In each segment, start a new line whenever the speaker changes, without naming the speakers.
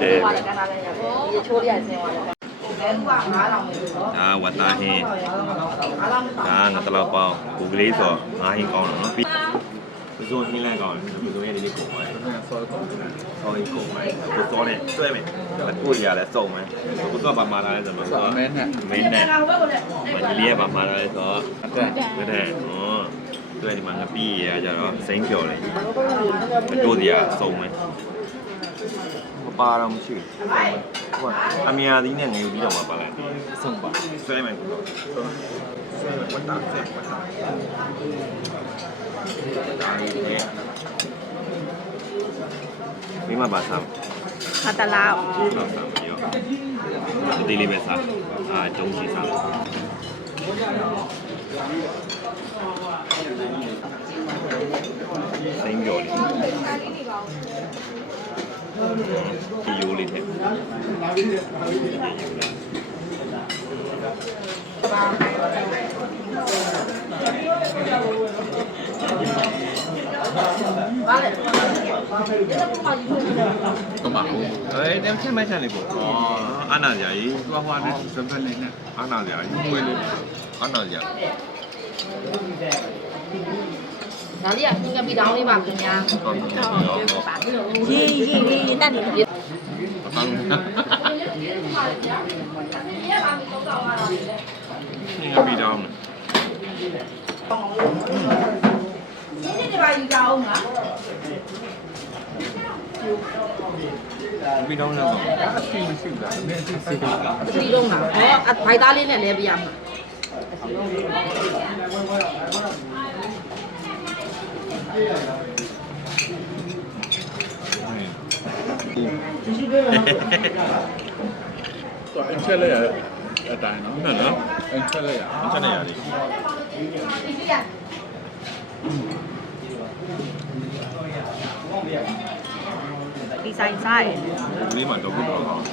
ဆင်းသွားတယ်ကန်တာလည်းရတယ်ဒီချိုးလေးရဆင်းသွားတယ်ဘယ်သူက9000ပဲဆိုတော့
ဒါဝတ်သားဟင်း
9000မပါ
ဒါငါတလောက်ပေါင်းဘူကလေးဆိုငါးဟင်းကောင်းတယ်နော်ပြီးပဇွန်ဟင်းလည်းကောင်းတယ်ပဇွန်ရဲ့လေးကုန်ပါတယ်ဆောင်းကုန်ဆောင်းရင်ကုန်ပါတယ်ပဇွန်နဲ့ဆွဲမယ်ကိုရီးယားလည်းစုံမယ်ပဇွန်ပါမာလာလဲဆိုတော့
မဲနဲ့
မင်းနဲ့
ငါဘက်ကိုလည်း
ဒီလေးကပါမာလာလဲဆိုတော့
အတက်
ကတဲ့ဟောတွေ့ဒီမှာငပိရကြတော့စိမ့်ကျော်လေတို့စီကစုံမယ်မ ပါတော့မရှိဘူးဟိုအမြာသီးနဲ့ငရုတ်သီးတော့မပါလိုက်
ဆုံးပါ
ဆွဲမယ်ကိုတော့ဆွဲမယ်ဝတ်တာဆွဲဝတ်တာဒါလေးနဲ့မိမပါစား
ခါတလား
တော့စားမရောဒီလေးပဲစားအာတုံးရှိစားစိမ့်ကျော်လေး ဒီယိုးလေးနဲ့
ဘာလဲဒီတော့ဘာကြီးလို့
တော့ပါဘူး
အေးတမ်းချက်မချက်လေးပေါ့အော်အာနာကြာကြီး
သူကဟိုနဲ့စပက်လေးနဲ့
အာနာကြာကြီး
ငွေလေး
အာနာကြာ
ဒါလေးကငကပီတောင်းလေးပါခင်ဗျာ
ဟုတ်ကဲ့ဟုတ်ပါ
ရေးရေးရေးရေးတက်နေတယ်
အကောင်း
နေငါပြီးတော့
ဒီနေ့ဒီပါယူကြအောင်လား
ပြီးတော့လည်း
အရှိမရှိဘူးလားနည်းအရှိစိတ်က
အစီလုံးလားဟောဘိုက်သားလေးနဲ့လဲပြရမှာ
တော့အချက်လိုက်ရအတိုင်းနော်
ဟုတ်နော်
အချက်လိုက်ရ
ချက်နေရတယ်
ဒီဆိုင်စားရယ်
ဒီမှာတော့ဘုတော့ကောင်း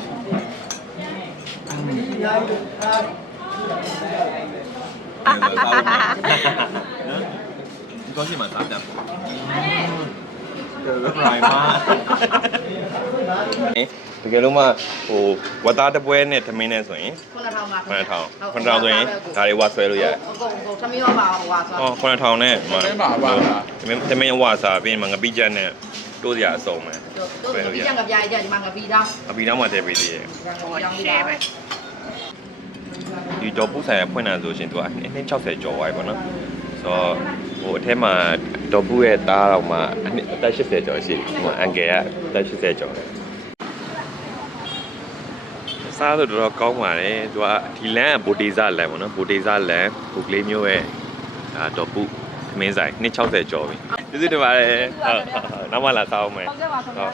နော်ဒီကောရှိမှစားပြ ပေါ့ရိုင်းပါတကယ်လို့မှဟိုဝတ်သားတပွဲနဲ့သမင်းနဲ့ဆိုရင်
9000ပါ
9000 9000ဆိုရင်ဒါတွေဝါဆွဲလို့ရတယ်
ဟုတ်ဟုတ်ဟုတ်သမီးရောပါဟိုဟာဆို။
အော်9000နဲ့မတမင်းအဝါစားပြီးမှငပိချက်နဲ့တိုးစရာအစုံမယ်
တို့ဒီကြံကပြားကြဒီမှာငပီတောင်း။
အပီတော့မှတည့်ပေးသေးရဲ့
ဟောရောင်းနေတာပဲ။
ဒီတော့ပူဆိုင်ရဖွင့်တာဆိုရှင်သူကအနှစ်60ကျော်သွားပြီပေါ့နော်။ ဆိုတော့ဟိုအထက်မှာဒေါ်ပူရဲ့သားတော်မှာအနှစ်အသက်80ကျော်ရှိတယ်။ဟိုအန်ကယ်ကအသက်80ကျော်တယ်။စားတော့တော်တော်ကောင်းပါတယ်။သူကဒီလမ်းကဘိုတေဇာလမ်းပေါ့နော်။ဘိုတေဇာလမ်းဘုကလေးမျိုးရဲ့ဒါဒေါ်ပူသမင်းဆိုင်260ကျော်ပြီ။ကျေးဇူးတင်ပါတယ်။ဟုတ်ဟုတ်နောက်မှလာစားအောင်မယ်
ဟုတ်ကဲ့ပါခင်ဗျာ
ဟုတ်